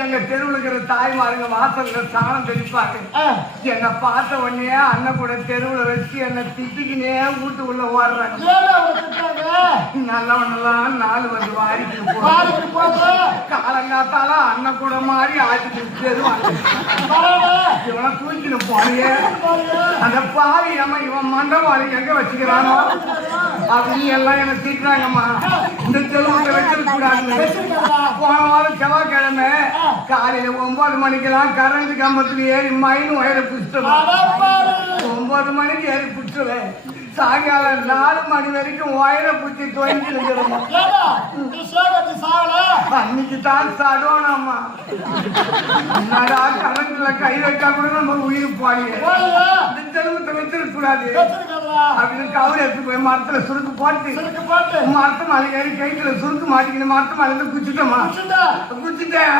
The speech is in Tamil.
எங்க தெருவுல இருக்கிற தாய்மாருங்க வாசல்ல சாணம் தெளிப்பாங்க. என்னை பார்த்த உடனே அண்ணன் கூட தெருவுல வச்சு என்னை திட்டிக்கினே வீட்டுக்குள்ள ஓடுறாங்க. நல்லவனெல்லாம் 4 வந்து வாரிட்டு காலங்காத்தால அண்ணன் கூட மாதிரி ஆட்டிட்டு தெருவாங்க. இவனை தூக்கிட்டு போனிய அந்த பாவி நம்ம இவன் மண்டபாடி எங்க வச்சுக்கிறானோ அப்படின்னு எல்லாம் என்ன திட்டுறாங்கம்மா. இந்த தெருவுல வச்சிருக்க கூடாது. போன வாரம் செவ்வாய்க்கிழமை காலையில 9 மணிக்கெல்லாம் கரண்ட் கம்பத்துல ஏறி மைன் வயல புடிச்சிட்டோம். 9 மணிக்கு ஏறி புடிச்சல சாயங்காலம் 4 மணி வரைக்கும் வயல புடிச்சு தொங்கிட்டு இருக்கிறோம். அன்னைக்கு தான் சடோனம்மா. என்னடா கரண்ட்ல கை வச்சா கூட நம்ம உயிர் போய் இந்த தெருவத்தை வச்சிருக்க கூடாது அப்படின்னு கவலை எடுத்து போய் மரத்துல சுருக்கு போட்டு மரத்து மலை ஏறி கைக்குள்ள சுருக்கு மாட்டிக்கிட்டு மரத்து மலையில குச்சிட்டோமா குச்சிட்டேன்.